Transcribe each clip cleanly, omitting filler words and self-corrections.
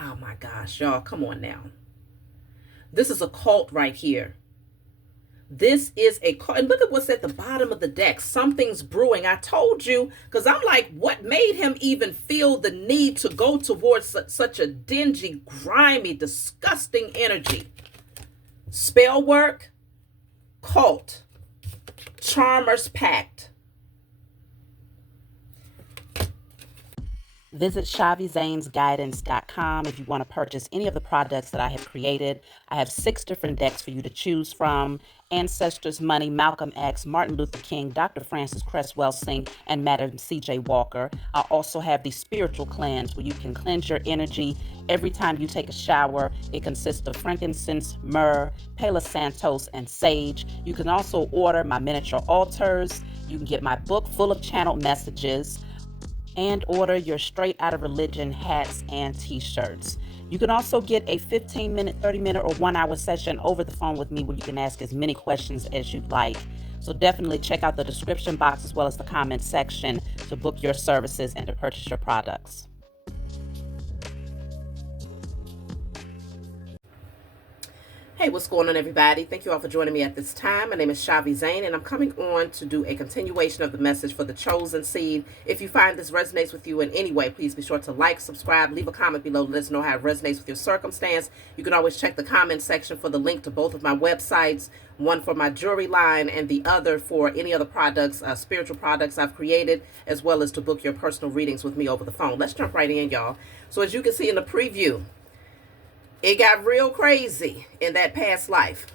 Oh my gosh, y'all, come on now. This is a cult right here. This is a cult. And look at what's at the bottom of the deck. Something's brewing. I told you, because I'm like, what made him even feel the need to go towards such a dingy, grimy, disgusting energy? Spell work, cult, charmer's pact. Visit chhaviZanesGuidance.com if you want to purchase any of the products that I have created. I have 6 different decks for you to choose from: Ancestors Money, Malcolm X, Martin Luther King, Dr. Francis Cresswell Singh, and Madam C.J. Walker. I also have the Spiritual Cleanse, where you can cleanse your energy every time you take a shower. It consists of frankincense, myrrh, Palo Santos, and sage. You can also order my miniature altars. You can get my book full of channeled messages, and order your Straight Outta Religion hats and t-shirts. You can also get a 15-minute, 30-minute, or 1-hour session over the phone with me where you can ask as many questions as you'd like. So definitely check out the description box as well as the comment section to book your services and to purchase your products. Hey, what's going on, everybody? Thank you all for joining me at this time. My name is chhaviZaine, and I'm coming on to do a continuation of the message for the chosen seed. If you find this resonates with you in any way, please be sure to like, subscribe, leave a comment below to let us know how it resonates with your circumstance. You can always check the comment section for the link to both of my websites, one for my jewelry line and the other for any other products, spiritual products I've created, as well as to book your personal readings with me over the phone. Let's jump right in, y'all. So as you can see in the preview, it got real crazy in that past life.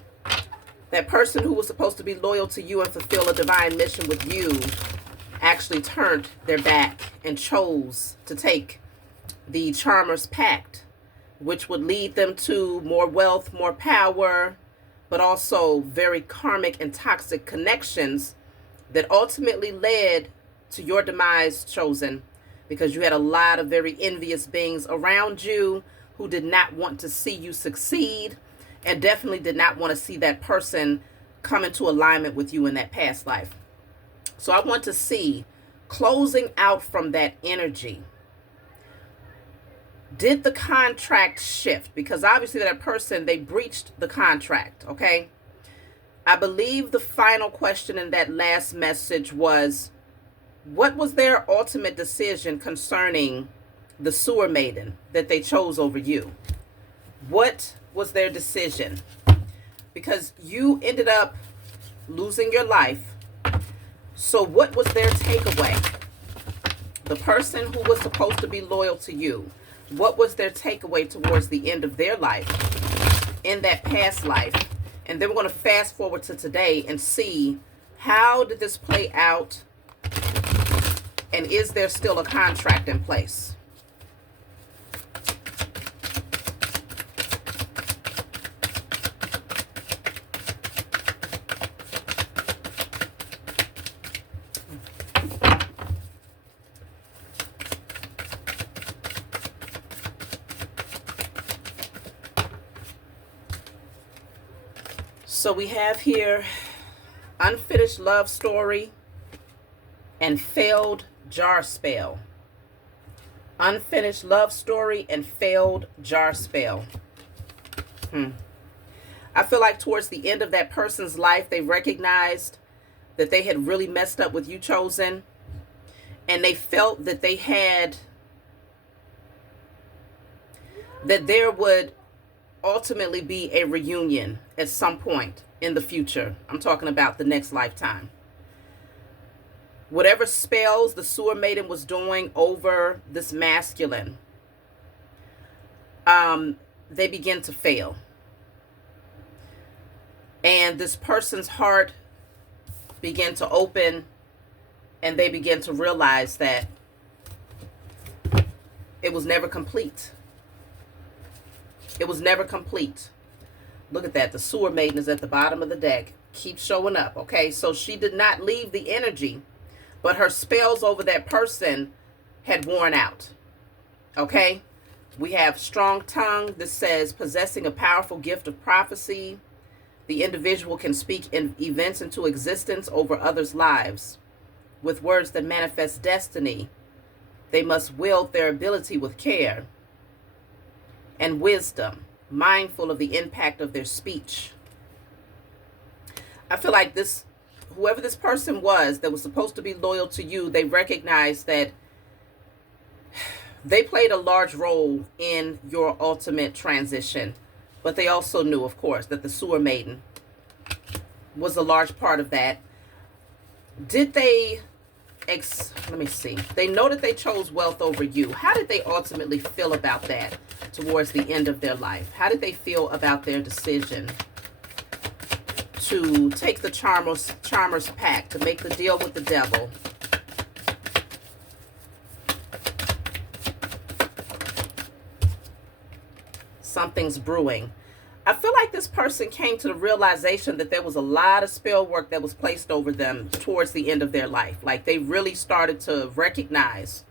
That person who was supposed to be loyal to you and fulfill a divine mission with you actually turned their back and chose to take the charmer's pact, which would lead them to more wealth, more power, but also very karmic and toxic connections that ultimately led to your demise, chosen, because you had a lot of very envious beings around you who did not want to see you succeed, and definitely did not want to see that person come into alignment with you in that past life. So I want to see, closing out from that energy, did the contract shift? Because obviously that person, they breached the contract, okay? I believe the final question in that last message was, what was their ultimate decision concerning the sewer maiden that they chose over you? What was their decision? Because you ended up losing your life. So what was their takeaway? The person who was supposed to be loyal to you, what was their takeaway towards the end of their life, in that past life? And then we're going to fast forward to today and see, how did this play out? And is there still a contract in place? So we have here unfinished love story and failed jar spell. Unfinished love story and failed jar spell. I feel like towards the end of that person's life, they recognized that they had really messed up with you, chosen. And they felt that they had, that there would ultimately be a reunion at some point in the future. I'm talking about the next lifetime. Whatever spells the sewer maiden was doing over this masculine, they begin to fail. And this person's heart began to open, and they began to realize that it was never complete. It was never complete. Look at that. The sewer maiden is at the bottom of the deck. Keeps showing up. Okay, so she did not leave the energy, but her spells over that person had worn out. Okay, we have strong tongue. This says possessing a powerful gift of prophecy. The individual can speak in events into existence over others' lives with words that manifest destiny. They must wield their ability with care. and wisdom, mindful of the impact of their speech. I feel like whoever this person was that was supposed to be loyal to you, they recognized that they played a large role in your ultimate transition. But they also knew, of course, that the sewer maiden was a large part of that. Did they, let me see. They know that they chose wealth over you. How did they ultimately feel about that towards the end of their life? How did they feel about their decision to take the charmer's pact, to make the deal with the devil? Something's brewing. I feel like this person came to the realization that there was a lot of spell work that was placed over them towards the end of their life. Like they really started to recognize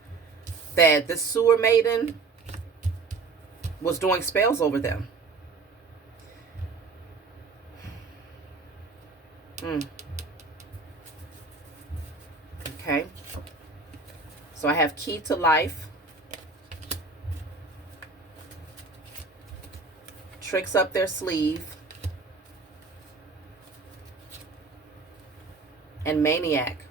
that this sewer maiden was doing spells over them. Okay. So I have key to life. Tricks up their sleeve. And maniac.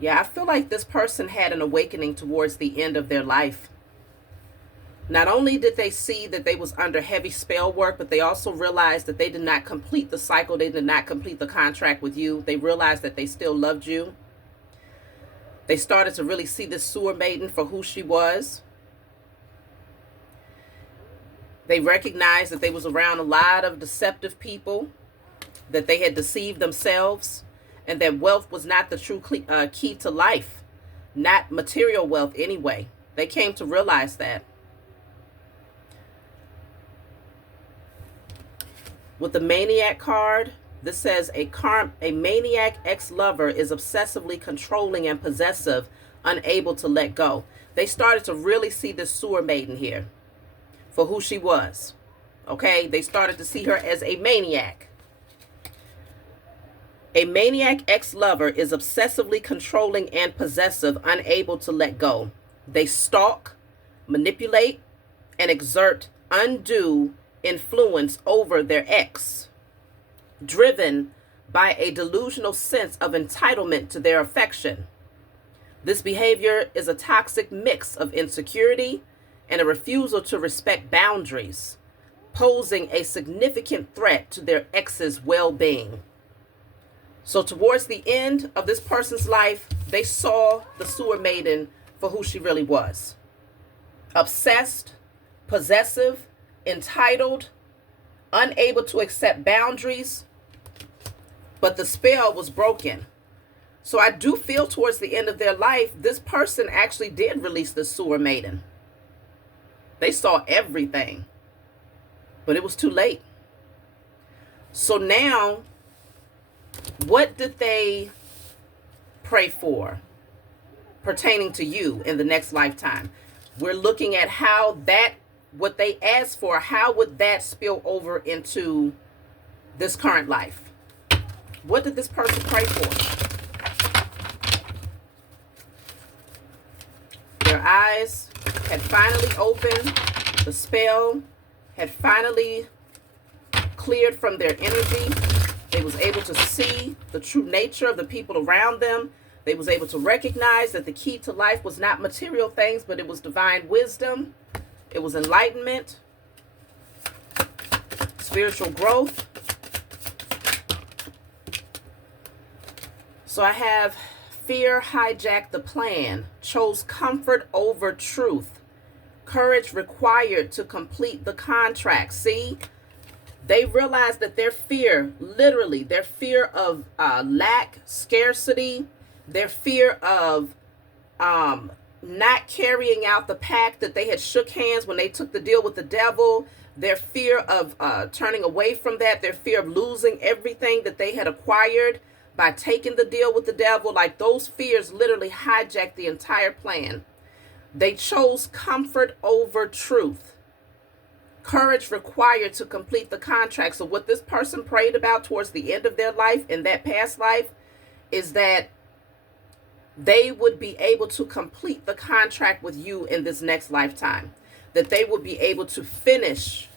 Yeah, I feel like this person had an awakening towards the end of their life. Not only did they see that they was under heavy spell work, but they also realized that they did not complete the cycle. They did not complete the contract with you. They realized that they still loved you. They started to really see this sewer maiden for who she was. They recognized that they was around a lot of deceptive people, that they had deceived themselves, and that wealth was not the true key to life, not material wealth anyway. They came to realize that. With the maniac card, this says a maniac ex-lover is obsessively controlling and possessive, unable to let go. They started to really see this sewer maiden here for who she was. Okay, they started to see her as a maniac. A maniac ex-lover is obsessively controlling and possessive, unable to let go. They stalk, manipulate, and exert undue influence over their ex, driven by a delusional sense of entitlement to their affection. This behavior is a toxic mix of insecurity and a refusal to respect boundaries, posing a significant threat to their ex's well-being. So towards the end of this person's life, they saw the sewer maiden for who she really was. Obsessed, possessive, entitled, unable to accept boundaries, but the spell was broken. So I do feel towards the end of their life, this person actually did release the sewer maiden. They saw everything, but it was too late. So now, what did they pray for pertaining to you in the next lifetime? We're looking at how that, what they asked for, how would that spill over into this current life? What did this person pray for? Their eyes had finally opened. The spell had finally cleared from their energy. They was able to see the true nature of the people around them. They was able to recognize that the key to life was not material things, but it was divine wisdom. It was enlightenment, spiritual growth. So I have fear hijacked the plan, chose comfort over truth, courage required to complete the contract. See, they realized that their fear, literally, their fear of lack, scarcity, their fear of not carrying out the pact that they had shook hands when they took the deal with the devil, their fear of turning away from that, their fear of losing everything that they had acquired by taking the deal with the devil, like those fears literally hijacked the entire plan. They chose comfort over truth. Courage required to complete the contract. So what this person prayed about towards the end of their life, in that past life, is that they would be able to complete the contract with you in this next lifetime. That they would be able to finish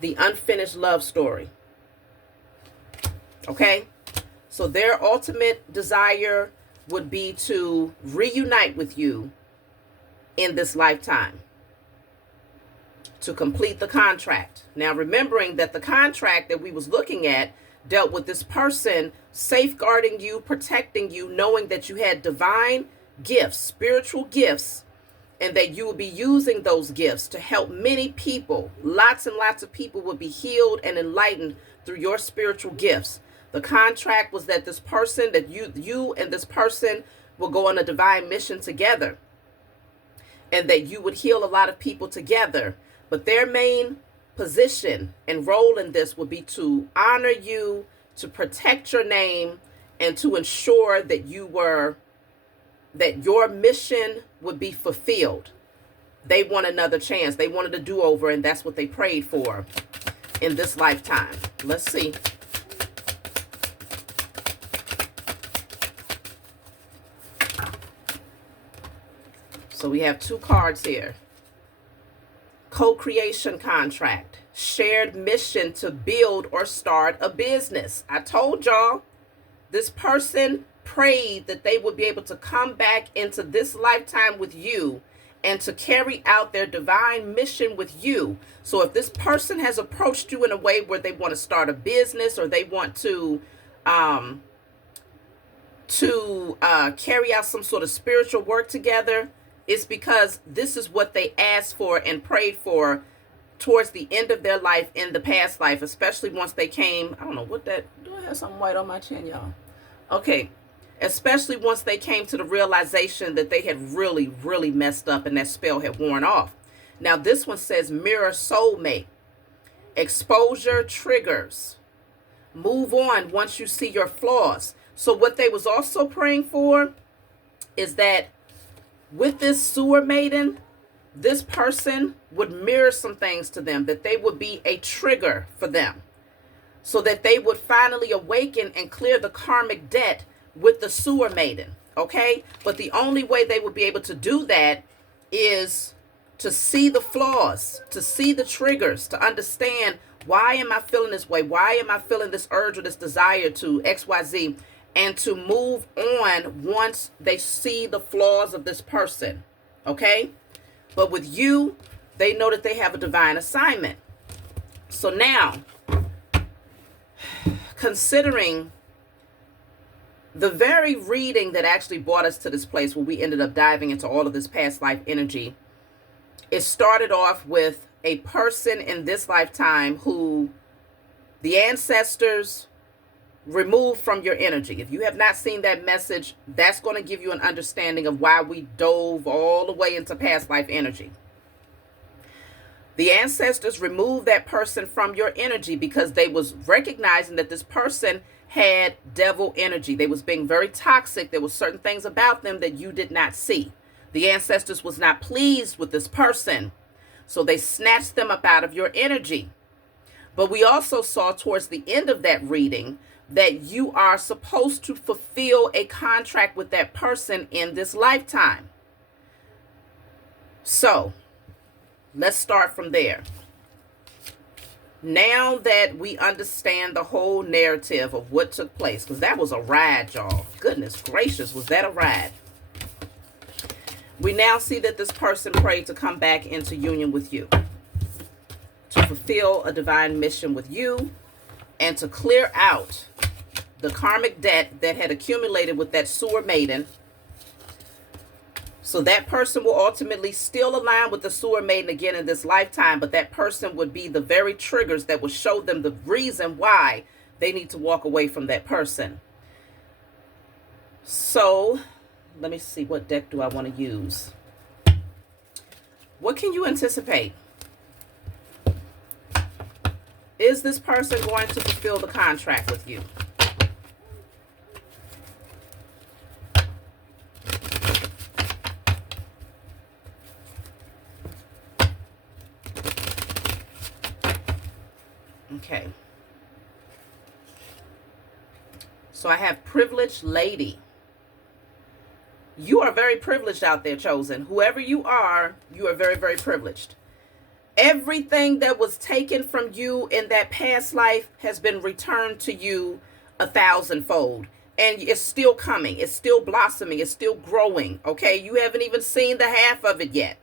the unfinished love story. Okay? So their ultimate desire would be to reunite with you in this lifetime, to complete the contract. Now, remembering that the contract that we was looking at dealt with this person safeguarding you, protecting you, knowing that you had divine gifts, spiritual gifts, and that you would be using those gifts to help many people. Lots and lots of people would be healed and enlightened through your spiritual gifts. The contract was that this person, that you and this person will go on a divine mission together, and that you would heal a lot of people together. But their main position and role in this would be to honor you, to protect your name, and to ensure that that your mission would be fulfilled. They want another chance. They wanted a do-over, and that's what they prayed for in this lifetime. Let's see. So we have two cards here. Co-creation contract. Shared mission to build or start a business. I told y'all, this person prayed that they would be able to come back into this lifetime with you and to carry out their divine mission with you. So if this person has approached you in a way where they want to start a business, or they want to carry out some sort of spiritual work together, it's because this is what they asked for and prayed for towards the end of their life in the past life, especially once they came. I don't know what that, do I have something white on my chin, y'all? Okay. Especially once they came to the realization that they had really, really messed up and that spell had worn off. Now, this one says mirror soulmate. Exposure triggers. Move on once you see your flaws. So what they was also praying for is that with this sewer maiden, this person would mirror some things to them, that they would be a trigger for them, so that they would finally awaken and clear the karmic debt with the sewer maiden. Okay? But the only way they would be able to do that is to see the flaws, to see the triggers, to understand, why am I feeling this way? Why am I feeling this urge or this desire to XYZ? And to move on once they see the flaws of this person. Okay? But with you, they know that they have a divine assignment. So now, considering the very reading that actually brought us to this place where we ended up diving into all of this past life energy, it started off with a person in this lifetime who the ancestors removed from your energy. If you have not seen that message, that's going to give you an understanding of why we dove all the way into past life energy. The ancestors removed that person from your energy because they was recognizing that this person had devil energy. They was being very toxic. There was certain things about them that you did not see. The ancestors was not pleased with this person, so they snatched them up out of your energy. But we also saw towards the end of that reading that you are supposed to fulfill a contract with that person in this lifetime. So let's start from there. Now that we understand the whole narrative of what took place, because that was a ride, y'all. Goodness gracious, was that a ride? We now see that this person prayed to come back into union with you, to fulfill a divine mission with you, and to clear out the karmic debt that had accumulated with that sewer maiden. So that person will ultimately still align with the sewer maiden again in this lifetime, but that person would be the very triggers that would show them the reason why they need to walk away from that person. So let me see, what deck do I want to use? What can you anticipate? Is this person going to fulfill the contract with you? Okay. So I have privileged lady. You are very privileged out there, chosen. Whoever you are very, very privileged. Everything that was taken from you in that past life has been returned to you 1,000-fold. And it's still coming. It's still blossoming. It's still growing. Okay? You haven't even seen the half of it yet.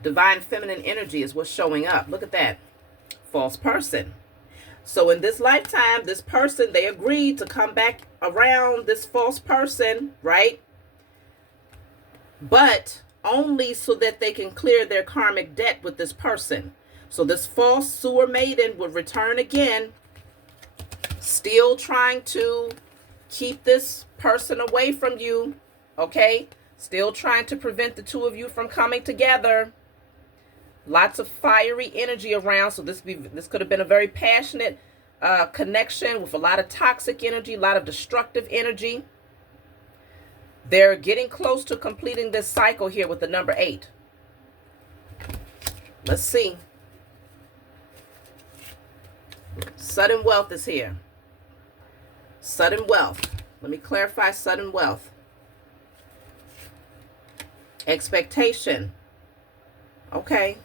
Divine feminine energy is what's showing up. Look at that. False person. So in this lifetime, this person, they agreed to come back around this false person, right? But only so that they can clear their karmic debt with this person. So this false sewer maiden would return again, still trying to keep this person away from you, okay? Still trying to prevent the two of you from coming together. Lots of fiery energy around. So this could have been a very passionate connection with a lot of toxic energy, a lot of destructive energy. They're getting close to completing this cycle here with the number 8. Let's see. Sudden wealth is here. Sudden wealth. Let me clarify sudden wealth. Expectation. Okay.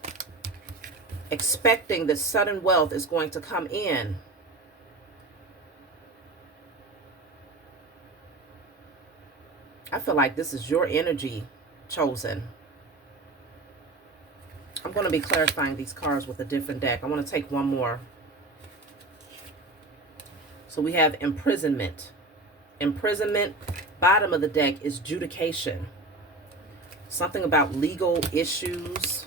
Expecting that sudden wealth is going to come in. I feel like this is your energy, chosen. I'm going to be clarifying these cards with a different deck. I want to take one more. So we have imprisonment. Imprisonment, bottom of the deck is judication. Something about legal issues.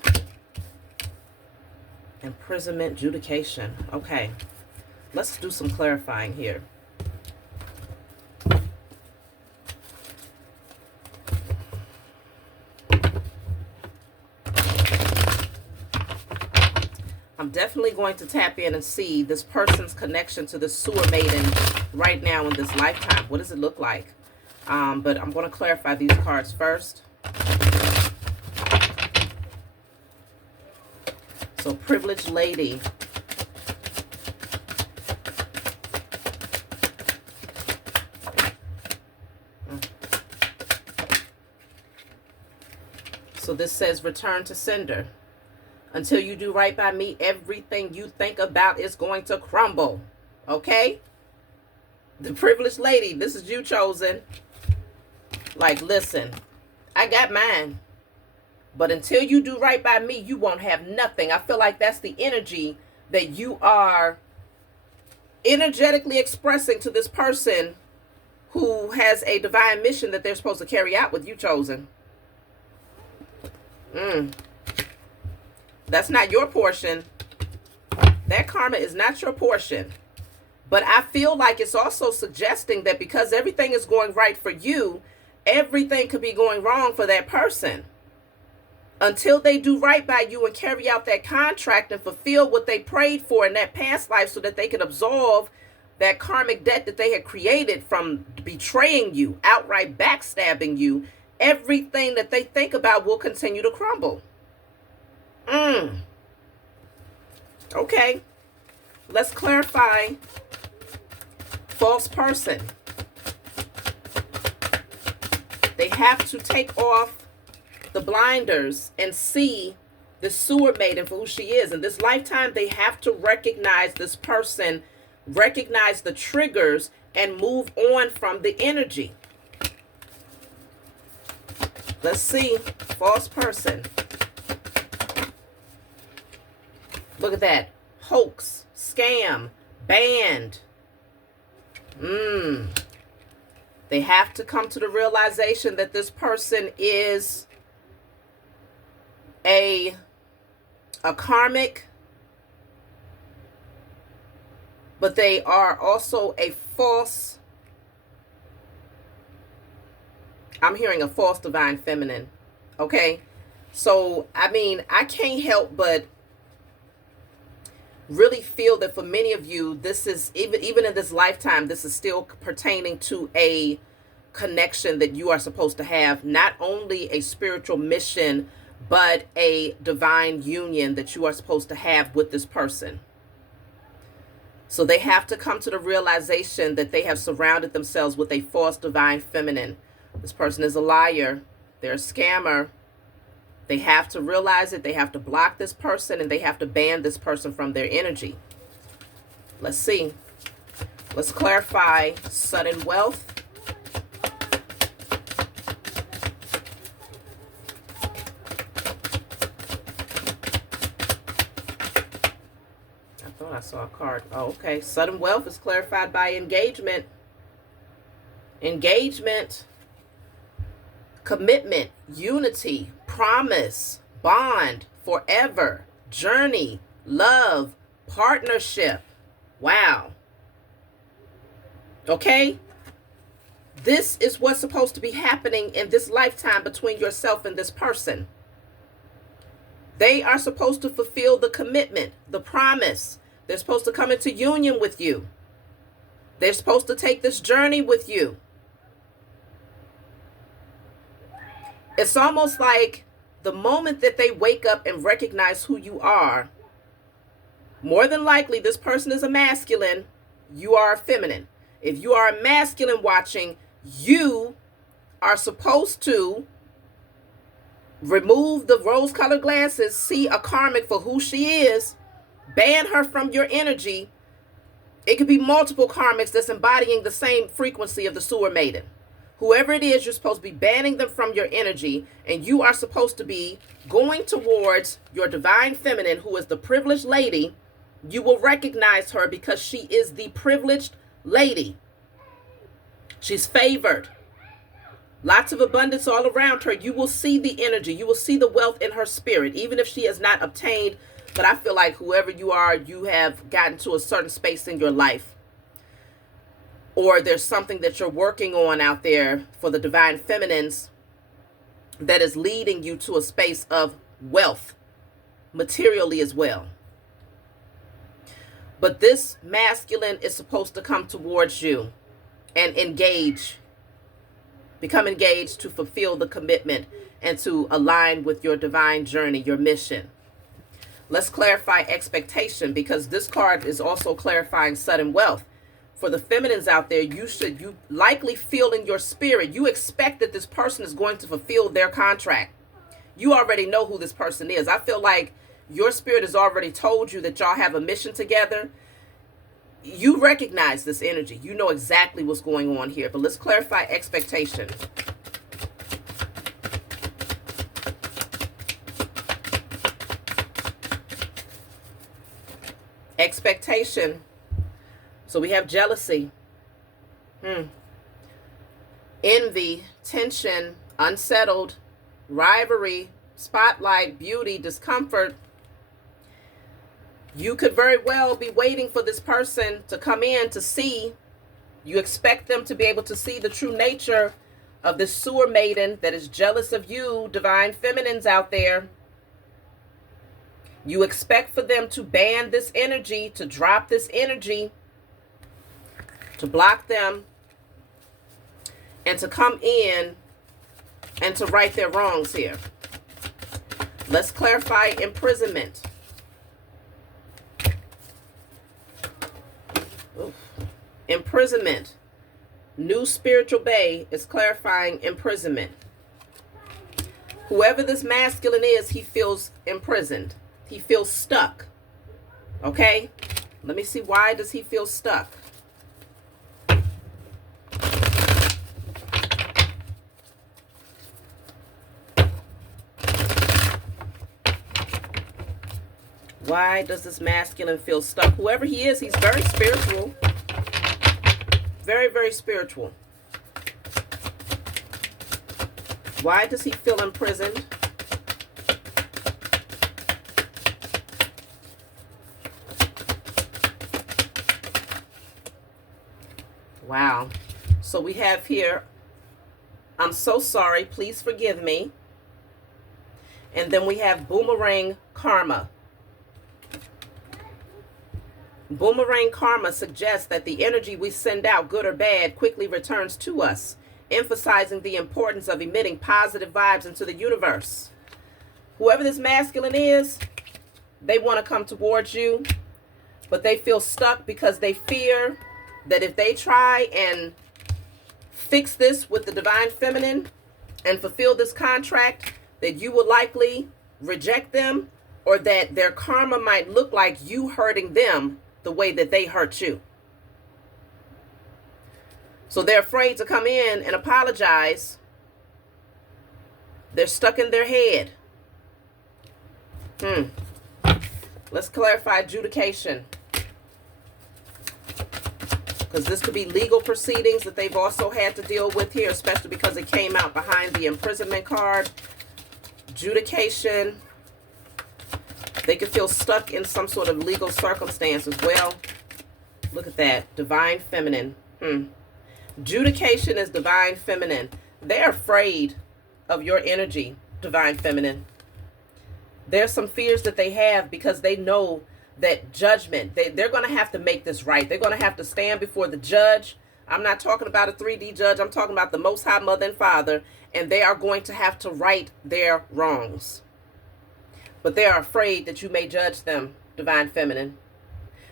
Imprisonment, judication. Okay. Let's do some clarifying here. I'm definitely going to tap in and see this person's connection to the sewer maiden right now in this lifetime. What does it look like? But I'm going to clarify these cards first. So, privileged lady. So this says return to sender. Until you do right by me, everything you think about is going to crumble. Okay? The privileged lady, this is you, chosen. Like, listen, I got mine. But until you do right by me, you won't have nothing. I feel like that's the energy that you are energetically expressing to this person who has a divine mission that they're supposed to carry out with you, chosen. That's not your portion. That karma is not your portion. But I feel like it's also suggesting that because everything is going right for you, everything could be going wrong for that person. Until they do right by you and carry out that contract and fulfill what they prayed for in that past life so that they could absolve that karmic debt that they had created from betraying you, outright backstabbing you, everything that they think about will continue to crumble. Okay. Let's clarify false person. They have to take off the blinders and see the sewer maiden for who she is. In this lifetime, they have to recognize this person, recognize the triggers, and move on from the energy. Let's see. False person. Look at that. Hoax, scam, banned. They have to come to the realization that this person is a karmic, but they are also a false. I'm hearing a false divine feminine. Okay. So, I mean, I can't help but really feel that for many of you, this is, even in this lifetime, this is still pertaining to a connection that you are supposed to have. Not only a spiritual mission, but a divine union that you are supposed to have with this person. So they have to come to the realization that they have surrounded themselves with a false divine feminine. This person is a liar. They're a scammer. They have to realize it. They have to block this person, and they have to ban this person from their energy. Let's see. Let's clarify sudden wealth. I thought I saw a card. Oh, okay. Sudden wealth is clarified by engagement. Engagement. Commitment. Unity. Promise. Bond. Forever. Journey. Love. Partnership. Wow. Okay? This is what's supposed to be happening in this lifetime between yourself and this person. They are supposed to fulfill the commitment, the promise. They're supposed to come into union with you. They're supposed to take this journey with you. It's almost like the moment that they wake up and recognize who you are, more than likely this person is a masculine, you are a feminine. If you are a masculine watching, you are supposed to remove the rose-colored glasses, see a karmic for who she is, ban her from your energy. It could be multiple karmics that's embodying the same frequency of the sewer maiden. Whoever it is, you're supposed to be banning them from your energy, and you are supposed to be going towards your divine feminine, who is the privileged lady. You will recognize her because she is the privileged lady. She's favored. Lots of abundance all around her. You will see the energy. You will see the wealth in her spirit, even if she has not obtained. But I feel like whoever you are, you have gotten to a certain space in your life. Or there's something that you're working on out there for the divine feminines that is leading you to a space of wealth, materially as well. But this masculine is supposed to come towards you and engage, become engaged to fulfill the commitment and to align with your divine journey, your mission. Let's clarify expectation, because this card is also clarifying sudden wealth. For the feminines out there, you likely feel in your spirit, you expect that this person is going to fulfill their contract. You already know who this person is. I feel like your spirit has already told you that y'all have a mission together. You recognize this energy. You know exactly what's going on here. But let's clarify expectation. Expectation. So we have jealousy, envy, tension, unsettled, rivalry, spotlight, beauty, discomfort. You could very well be waiting for this person to come in to see. You expect them to be able to see the true nature of this sewer maiden that is jealous of you, divine feminines out there. You expect for them to ban this energy, to drop this energy, to block them, and to come in and to right their wrongs here. Let's clarify imprisonment. Oof. Imprisonment. New spiritual bay is clarifying imprisonment. Whoever this masculine is, he feels imprisoned. He feels stuck. Okay? Let me see, why does he feel stuck? Why does this masculine feel stuck? Whoever he is, he's very spiritual. Very, very spiritual. Why does he feel imprisoned? Wow. So we have here, I'm so sorry, please forgive me. And then we have boomerang karma. Boomerang karma suggests that the energy we send out, good or bad, quickly returns to us, emphasizing the importance of emitting positive vibes into the universe. Whoever this masculine is, they want to come towards you. But they feel stuck because they fear that if they try and fix this with the divine feminine and fulfill this contract, that you will likely reject them, or that their karma might look like you hurting them the way that they hurt you. So they're afraid to come in and apologize. They're stuck in their head. Let's clarify adjudication, because this could be legal proceedings that they've also had to deal with here, especially because it came out behind the imprisonment card. Adjudication. They could feel stuck in some sort of legal circumstance as well. Look at that. Divine feminine. Adjudication is divine feminine. They're afraid of your energy, divine feminine. There's some fears that they have because they know that judgment, they're going to have to make this right. They're going to have to stand before the judge. I'm not talking about a 3D judge. I'm talking about the Most High Mother and Father, and they are going to have to right their wrongs. But they are afraid that you may judge them, divine feminine.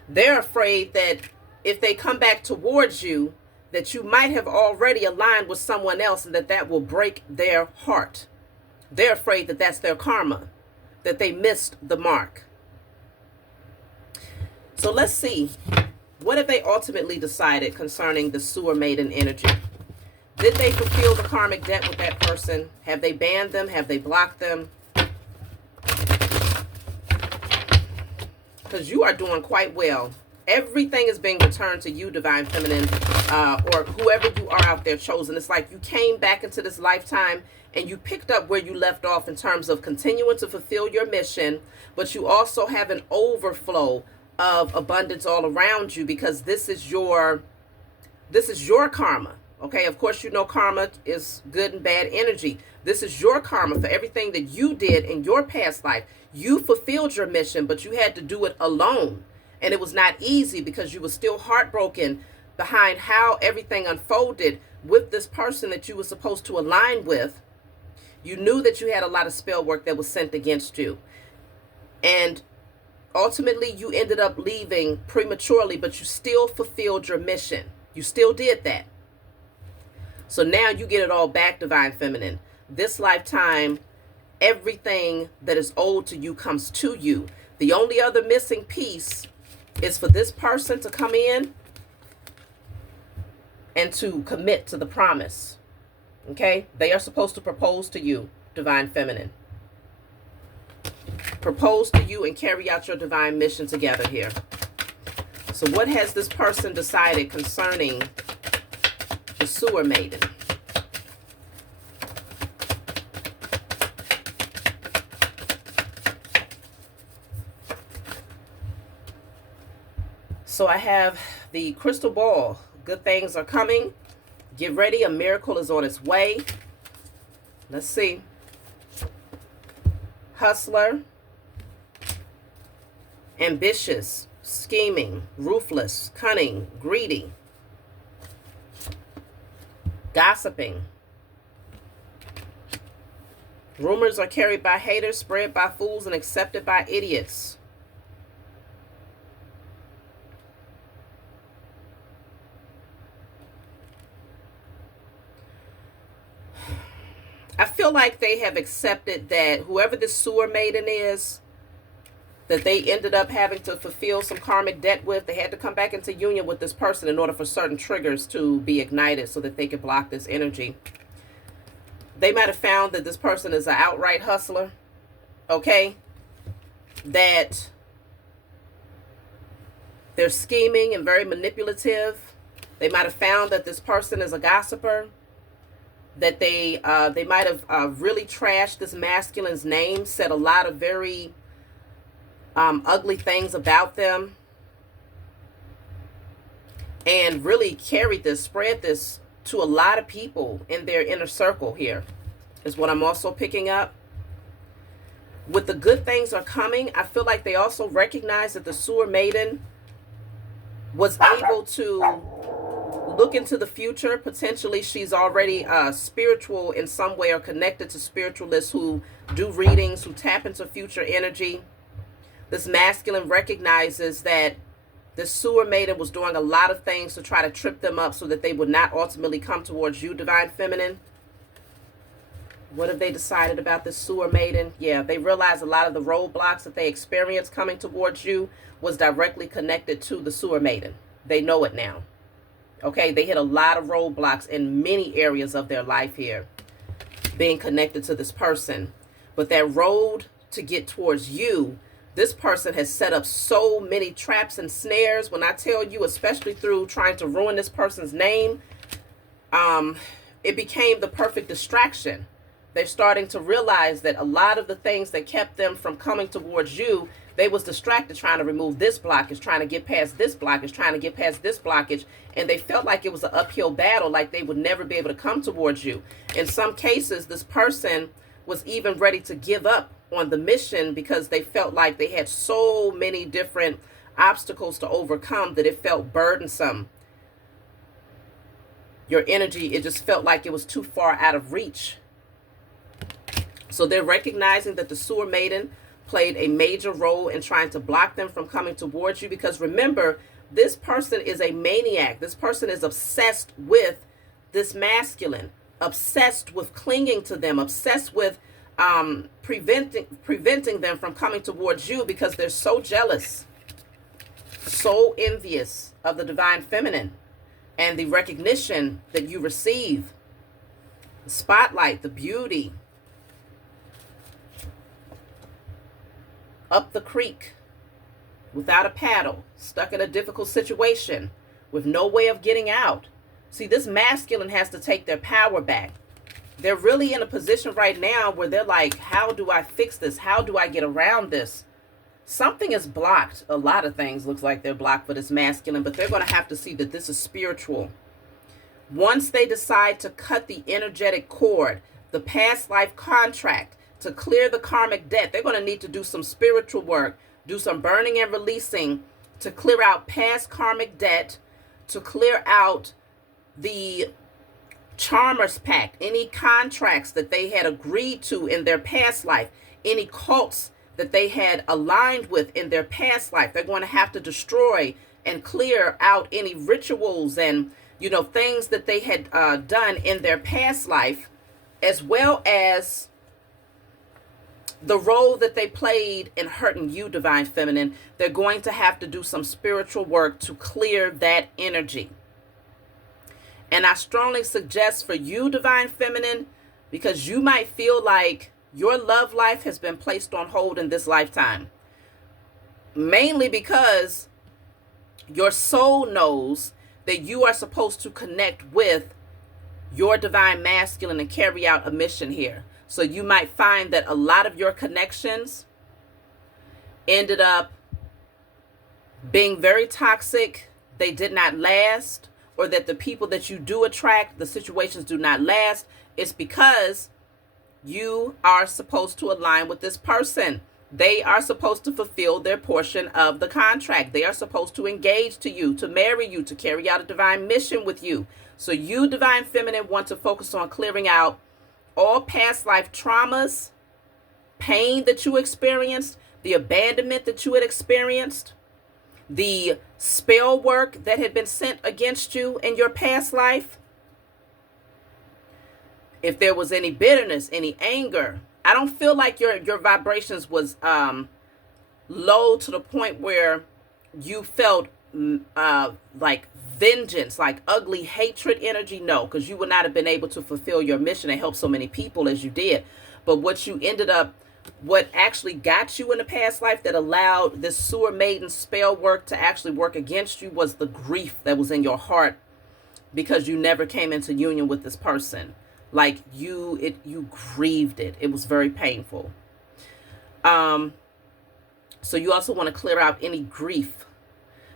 They're afraid that if they come back towards you, that you might have already aligned with someone else, and that will break their heart. They're afraid that that's their karma, that they missed the mark. So let's see. What have they ultimately decided concerning the sewer maiden energy? Did they fulfill the karmic debt with that person? Have they banned them? Have they blocked them? Because you are doing quite well. Everything is being returned to you, divine feminine, or whoever you are out there chosen. It's like you came back into this lifetime and you picked up where you left off in terms of continuing to fulfill your mission, but you also have an overflow of abundance all around you, because this is your karma. Okay, of course, you know karma is good and bad energy. This is your karma for everything that you did in your past life. You fulfilled your mission, but you had to do it alone. And it was not easy because you were still heartbroken behind how everything unfolded with this person that you were supposed to align with. You knew that you had a lot of spell work that was sent against you. And ultimately, you ended up leaving prematurely, but you still fulfilled your mission. You still did that. So now you get it all back, divine feminine. This lifetime, everything that is owed to you comes to you. The only other missing piece is for this person to come in and to commit to the promise. Okay? They are supposed to propose to you, divine feminine. Propose to you and carry out your divine mission together here. So what has this person decided concerning the sewer maiden? So I have the crystal ball. Good things are coming. Get ready. A miracle is on its way. Let's see. Hustler. Ambitious. Scheming. Ruthless. Cunning. Greedy. Gossiping. Rumors are carried by haters, spread by fools, and accepted by idiots. I feel like they have accepted that whoever this sewer maiden is, that they ended up having to fulfill some karmic debt with, they had to come back into union with this person in order for certain triggers to be ignited so that they could block this energy. They might have found that this person is an outright hustler, okay? That they're scheming and very manipulative. They might have found that this person is a gossiper. That they might have really trashed this masculine's name, said a lot of very ugly things about them, and really carried this, spread this to a lot of people in their inner circle here, is what I'm also picking up. With the good things are coming, I feel like they also recognize that the sewer maiden was able to look into the future. Potentially she's already spiritual in some way, or connected to spiritualists who do readings, who tap into future energy. This masculine recognizes that This sewer maiden was doing a lot of things to try to trip them up so that they would not ultimately come towards you, Divine Feminine. What have they decided about this sewer maiden? Yeah, they realized a lot of the roadblocks that they experienced coming towards you was directly connected to the sewer maiden. They know it now. Okay, they hit a lot of roadblocks in many areas of their life here, being connected to this person. But that road to get towards you, this person has set up so many traps and snares. When I tell you, especially through trying to ruin this person's name, it became the perfect distraction. They're starting to realize that a lot of the things that kept them from coming towards you, they was distracted trying to remove this blockage, trying to get past this blockage, trying to get past this blockage. And they felt like it was an uphill battle, like they would never be able to come towards you. In some cases, this person was even ready to give up on the mission because they felt like they had so many different obstacles to overcome that it felt burdensome. Your energy, it just felt like it was too far out of reach. So they're recognizing that the sewer maiden played a major role in trying to block them from coming towards you, because remember, this person is a maniac. This person is obsessed with this masculine, obsessed with clinging to them, obsessed with preventing them from coming towards you because they're so jealous, so envious of the Divine Feminine and the recognition that you receive, the spotlight, the beauty. Up the creek, without a paddle, stuck in a difficult situation, with no way of getting out. See, this masculine has to take their power back. They're really in a position right now where they're like, how do I fix this? How do I get around this? Something is blocked. A lot of things looks like they're blocked for this masculine, but they're going to have to see that this is spiritual. Once they decide to cut the energetic cord, the past life contract, to clear the karmic debt, they're going to need to do some spiritual work, do some burning and releasing to clear out past karmic debt, to clear out the Charmer's Pact, any contracts that they had agreed to in their past life, any cults that they had aligned with in their past life. They're going to have to destroy and clear out any rituals and, things that they had done in their past life, as well as the role that they played in hurting you, Divine Feminine. They're going to have to do some spiritual work to clear that energy. And I strongly suggest for you, Divine Feminine, because you might feel like your love life has been placed on hold in this lifetime. Mainly because your soul knows that you are supposed to connect with your divine masculine and carry out a mission here. So you might find that a lot of your connections ended up being very toxic. They did not last, or that the people that you do attract, the situations do not last. It's because you are supposed to align with this person. They are supposed to fulfill their portion of the contract. They are supposed to engage to you, to marry you, to carry out a divine mission with you. So you, Divine Feminine, want to focus on clearing out all past life traumas, pain that you experienced, the abandonment that you had experienced, the spell work that had been sent against you in your past life. If there was any bitterness, any anger, I don't feel like your vibrations was low to the point where you felt like vengeance, like ugly hatred energy. No, because you would not have been able to fulfill your mission and help so many people as you did. But what actually got you in the past life that allowed this sewer maiden spell work to actually work against you was the grief that was in your heart because you never came into union with this person. Like you grieved it. It was very painful. So you also want to clear out any grief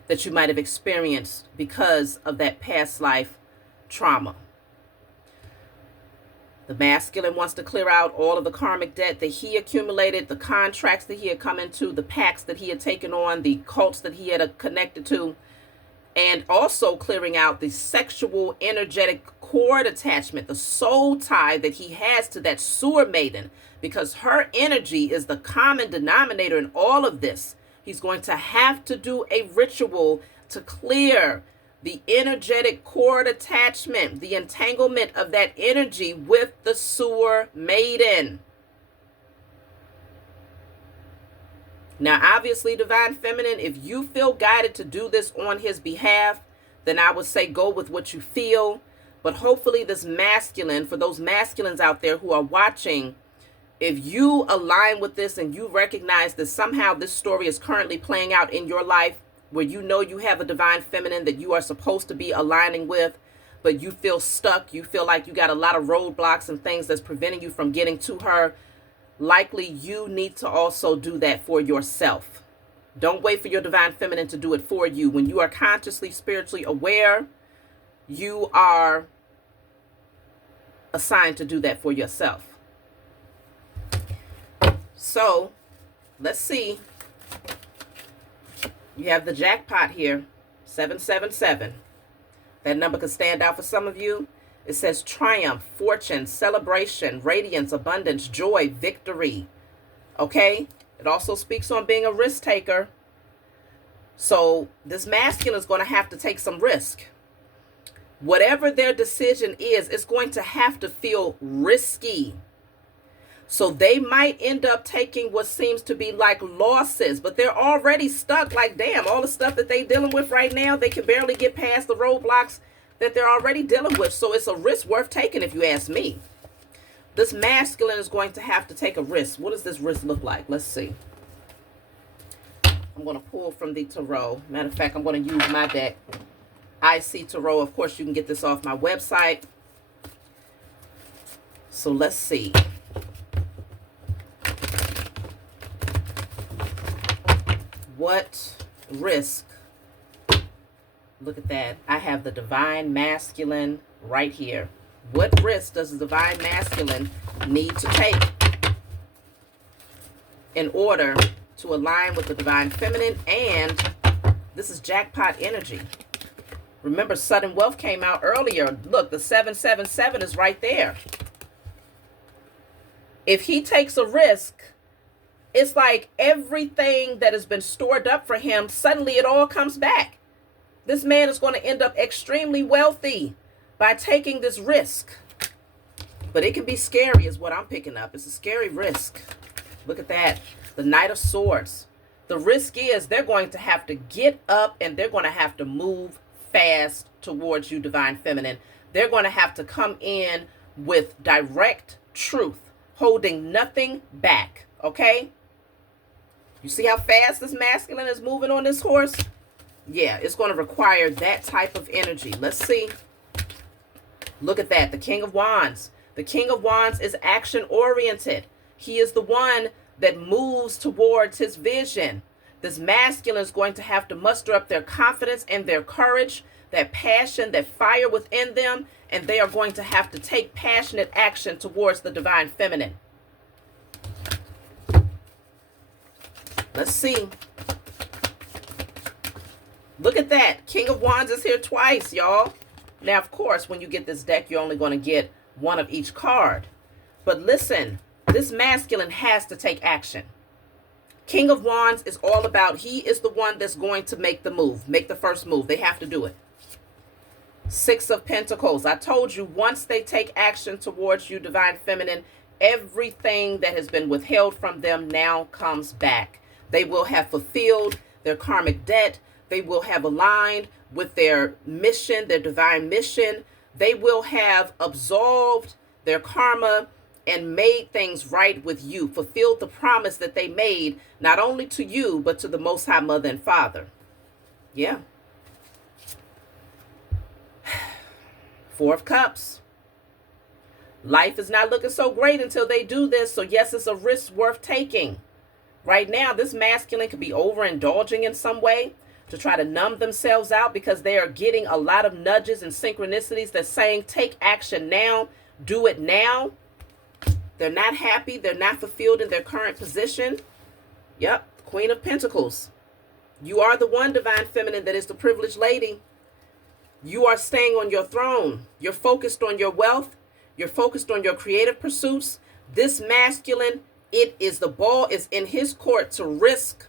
that you might have experienced because of that past life trauma. The masculine wants to clear out all of the karmic debt that he accumulated, the contracts that he had come into, the pacts that he had taken on, the cults that he had connected to, and also clearing out the sexual energetic cord attachment, the soul tie that he has to that sewer maiden, because her energy is the common denominator in all of this. He's going to have to do a ritual to clear the energetic cord attachment, the entanglement of that energy with the sewer maiden. Now, obviously, Divine Feminine, if you feel guided to do this on his behalf, then I would say go with what you feel. But hopefully this masculine, for those masculines out there who are watching, if you align with this and you recognize that somehow this story is currently playing out in your life, where you know you have a Divine Feminine that you are supposed to be aligning with, but you feel stuck, you feel like you got a lot of roadblocks and things that's preventing you from getting to her, likely you need to also do that for yourself. Don't wait for your Divine Feminine to do it for you. When you are consciously, spiritually aware, you are assigned to do that for yourself. So, let's see. You have the jackpot here, 777. That number could stand out for some of you. It says triumph, fortune, celebration, radiance, abundance, joy, victory. Okay? It also speaks on being a risk taker. So this masculine is going to have to take some risk. Whatever their decision is, it's going to have to feel risky. So they might end up taking what seems to be like losses, but they're already stuck. Like, damn, all the stuff that they're dealing with right now, they can barely get past the roadblocks that they're already dealing with. So it's a risk worth taking, if you ask me. This masculine is going to have to take a risk. What does this risk look like? Let's see. I'm going to pull from the tarot. Matter of fact, I'm going to use my deck. IC Tarot. Of course, you can get this off my website. So let's see. What risk? Look at that. I have the Divine Masculine right here. What risk does the Divine Masculine need to take in order to align with the Divine Feminine? And this is jackpot energy. Remember, sudden wealth came out earlier. Look, the 777 is right there. If he takes a risk, it's like everything that has been stored up for him, suddenly it all comes back. This man is going to end up extremely wealthy by taking this risk. But it can be scary is what I'm picking up. It's a scary risk. Look at that. The Knight of Swords. The risk is they're going to have to get up and they're going to have to move fast towards you, Divine Feminine. They're going to have to come in with direct truth, holding nothing back. Okay? You see how fast this masculine is moving on this horse? Yeah, it's going to require that type of energy. Let's see. Look at that. The King of Wands. The King of Wands is action-oriented. He is the one that moves towards his vision. This masculine is going to have to muster up their confidence and their courage, that passion, that fire within them, and they are going to have to take passionate action towards the Divine Feminine. Let's see. Look at that. King of Wands is here twice, y'all. Now, of course, when you get this deck, you're only going to get one of each card. But listen, this masculine has to take action. King of Wands is all about, he is the one that's going to make the move, make the first move. They have to do it. Six of Pentacles. I told you, once they take action towards you, Divine Feminine, everything that has been withheld from them now comes back. They will have fulfilled their karmic debt. They will have aligned with their mission, their divine mission. They will have absolved their karma and made things right with you, fulfilled the promise that they made, not only to you, but to the Most High Mother and Father. Yeah. Four of Cups. Life is not looking so great until they do this. So yes, it's a risk worth taking. Right now, this masculine could be overindulging in some way to try to numb themselves out because they are getting a lot of nudges and synchronicities that's saying, take action now, do it now. They're not happy. They're not fulfilled in their current position. Yep, Queen of Pentacles. You are the one, Divine Feminine, that is the privileged lady. You are staying on your throne. You're focused on your wealth. You're focused on your creative pursuits. This masculine, the ball is in his court to risk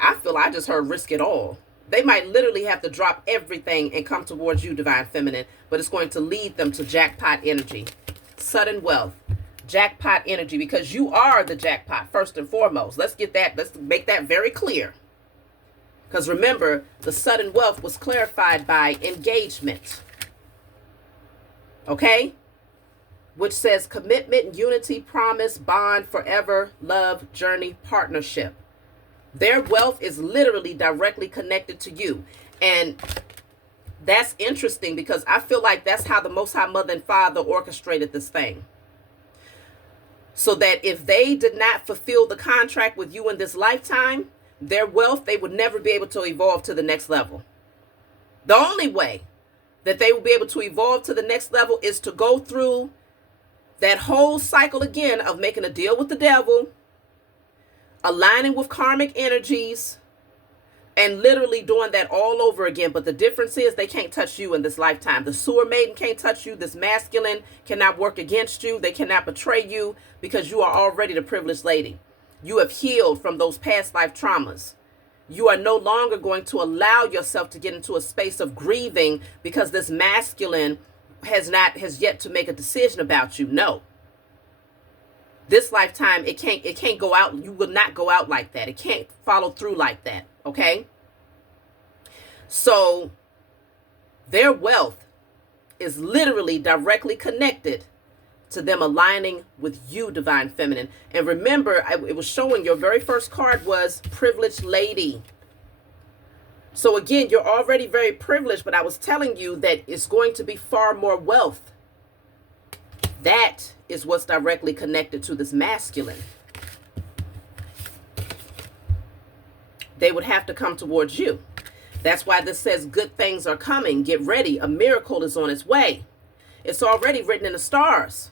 I feel I just heard risk it all. They might literally have to drop everything and come towards you, Divine Feminine, but it's going to lead them to jackpot energy, sudden wealth, jackpot energy, because you are the jackpot first and foremost. Let's make that very clear. Because remember, the sudden wealth was clarified by engagement. Okay? Which says commitment, unity, promise, bond, forever, love, journey, partnership. Their wealth is literally directly connected to you. And that's interesting because I feel like that's how the Most High Mother and Father orchestrated this thing. So that if they did not fulfill the contract with you in this lifetime, their wealth, they would never be able to evolve to the next level. The only way that they will be able to evolve to the next level is to go through that whole cycle again of making a deal with the devil, aligning with karmic energies, and literally doing that all over again. But the difference is they can't touch you in this lifetime. The sewer maiden can't touch you. This masculine cannot work against you. They cannot betray you because you are already the privileged lady. You have healed from those past life traumas. You are no longer going to allow yourself to get into a space of grieving because this masculine has yet to make a decision about you. No. This lifetime, it can't go out. You will not go out like that. It can't follow through like that. Okay? So their wealth is literally directly connected to them aligning with you, Divine Feminine. And remember, it was showing your very first card was Privileged Lady. So again, you're already very privileged, but I was telling you that it's going to be far more wealth. That is what's directly connected to this masculine. They would have to come towards you. That's why this says good things are coming. Get ready. A miracle is on its way. It's already written in the stars.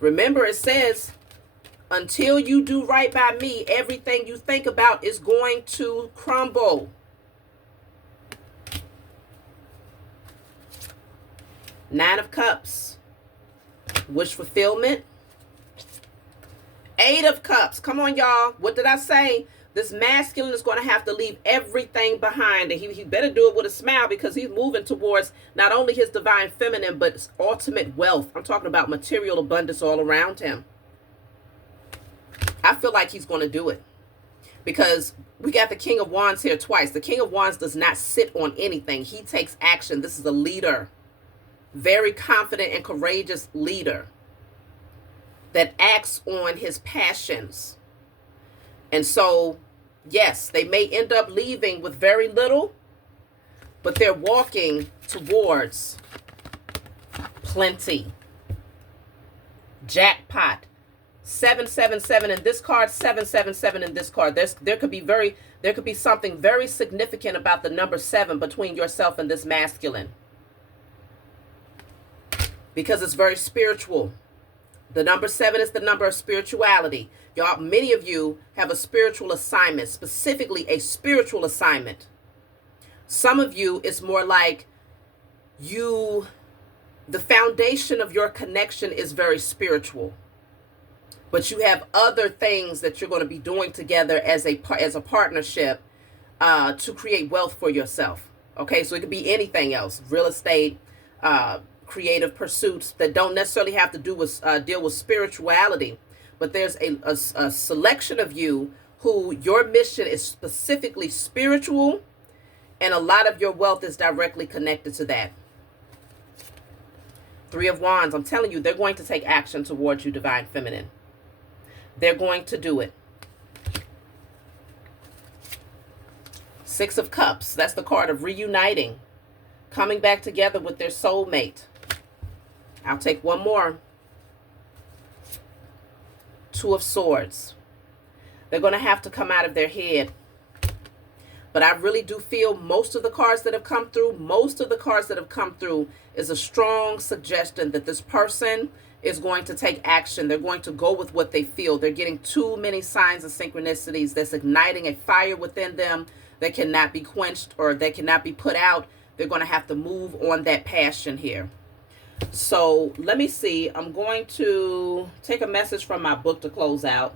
Remember, it says, until you do right by me, everything you think about is going to crumble. Nine of Cups. Wish fulfillment. Eight of Cups. Come on, y'all. What did I say? This masculine is going to have to leave everything behind. And he better do it with a smile because he's moving towards not only his divine feminine, but his ultimate wealth. I'm talking about material abundance all around him. I feel like he's going to do it. Because we got the King of Wands here twice. The King of Wands does not sit on anything. He takes action. This is a leader. Very confident and courageous leader that acts on his passions. And so, yes, they may end up leaving with very little, but they're walking towards plenty. Jackpot. 777 in this card, 777 in this card. There could be something very significant about the number 7 between yourself and this masculine. Because it's very spiritual. The number 7 is the number of spirituality. Y'all, many of you have a spiritual assignment, specifically a spiritual assignment. Some of you, it's more like the foundation of your connection is very spiritual. But you have other things that you're going to be doing together as a partnership to create wealth for yourself. Okay, so it could be anything else. Real estate, creative pursuits that don't necessarily have to do with deal with spirituality. But there's a selection of you who your mission is specifically spiritual, and a lot of your wealth is directly connected to that. 3 of Wands. I'm telling you, they're going to take action towards you, Divine Feminine. They're going to do it. 6 of Cups. That's the card of reuniting. Coming back together with their soulmate. I'll take one more. 2 of Swords. They're going to have to come out of their head. But I really do feel most of the cards that have come through, is a strong suggestion that this person is going to take action. They're going to go with what they feel. They're getting too many signs and synchronicities that's igniting a fire within them that cannot be quenched or that cannot be put out. They're going to have to move on that passion here. So let me see. I'm going to take a message from my book to close out.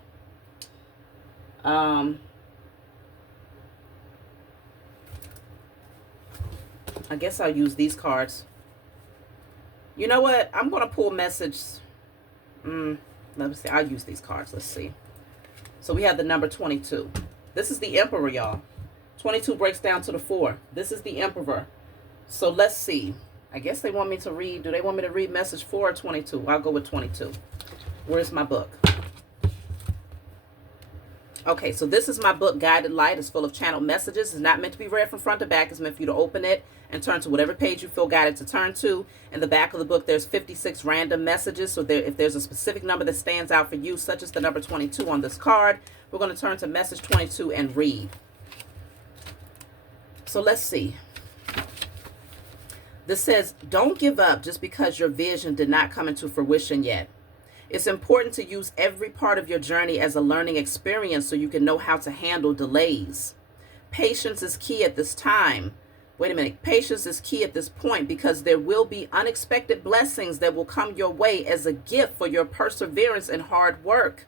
I guess I'll use these cards. You know what? I'm going to pull message. Let me see. I'll use these cards. Let's see. So we have the number 22. This is the Emperor, y'all. 22 breaks down to the 4. This is the Emperor. So let's see. I guess they want me to read. Do they want me to read message 4 or 22? I'll go with 22. Where's my book? Okay, so this is my book, Guided Light. It's full of channeled messages. It's not meant to be read from front to back. It's meant for you to open it and turn to whatever page you feel guided to turn to. In the back of the book, there's 56 random messages. So if there's a specific number that stands out for you, such as the number 22 on this card, we're going to turn to message 22 and read. So let's see. This says, don't give up just because your vision did not come into fruition yet. It's important to use every part of your journey as a learning experience so you can know how to handle delays. Patience is key at this time. Wait a minute. Patience is key at this point because there will be unexpected blessings that will come your way as a gift for your perseverance and hard work.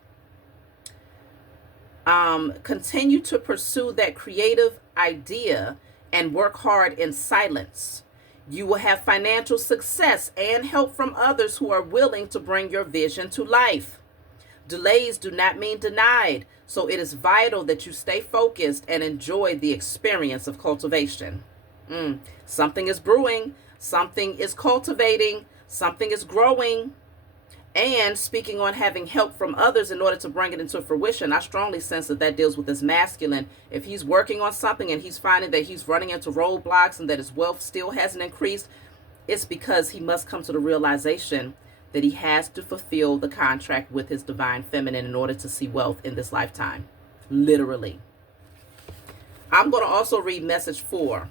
Continue to pursue that creative idea and work hard in silence. You will have financial success and help from others who are willing to bring your vision to life. Delays do not mean denied, so it is vital that you stay focused and enjoy the experience of cultivation. Something is brewing, something is cultivating, something is growing. And speaking on having help from others in order to bring it into fruition, I strongly sense that deals with his masculine. If he's working on something and he's finding that he's running into roadblocks and that his wealth still hasn't increased, it's because he must come to the realization that he has to fulfill the contract with his divine feminine in order to see wealth in this lifetime. Literally. I'm going to also read message 4.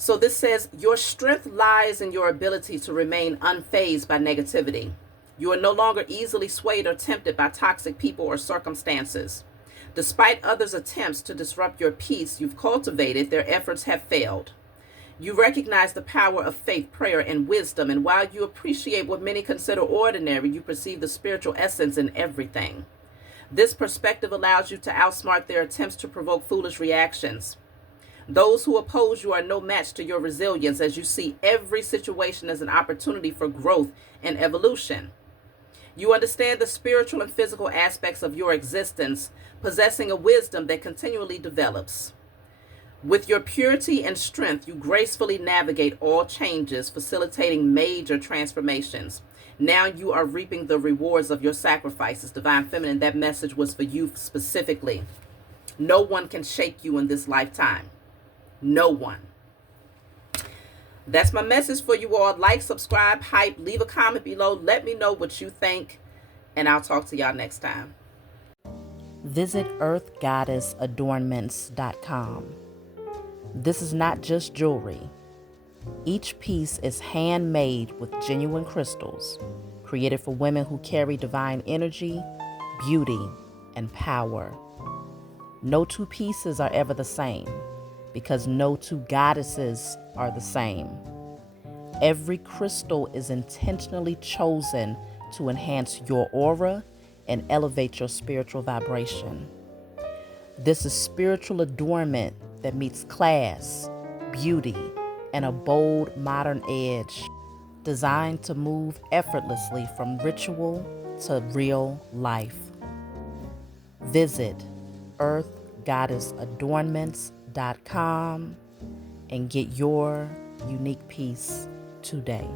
So this says, your strength lies in your ability to remain unfazed by negativity. You are no longer easily swayed or tempted by toxic people or circumstances. Despite others' attempts to disrupt your peace you've cultivated, their efforts have failed. You recognize the power of faith, prayer, and wisdom, and while you appreciate what many consider ordinary, you perceive the spiritual essence in everything. This perspective allows you to outsmart their attempts to provoke foolish reactions. Those who oppose you are no match to your resilience, as you see every situation as an opportunity for growth and evolution. You understand the spiritual and physical aspects of your existence, possessing a wisdom that continually develops. With your purity and strength, you gracefully navigate all changes, facilitating major transformations. Now you are reaping the rewards of your sacrifices. Divine Feminine, that message was for you specifically. No one can shake you in this lifetime. No one. That's my message for you all. Like, subscribe, hype, leave a comment below. Let me know what you think, and I'll talk to y'all next time. Visit earthgoddessadornments.com. This is not just jewelry. Each piece is handmade with genuine crystals, created for women who carry divine energy, beauty, and power. No two pieces are ever the same, because no two goddesses are the same. Every crystal is intentionally chosen to enhance your aura and elevate your spiritual vibration. This is spiritual adornment that meets class, beauty, and a bold modern edge, designed to move effortlessly from ritual to real life. Visit earthgoddessadornments.com and get your unique piece today.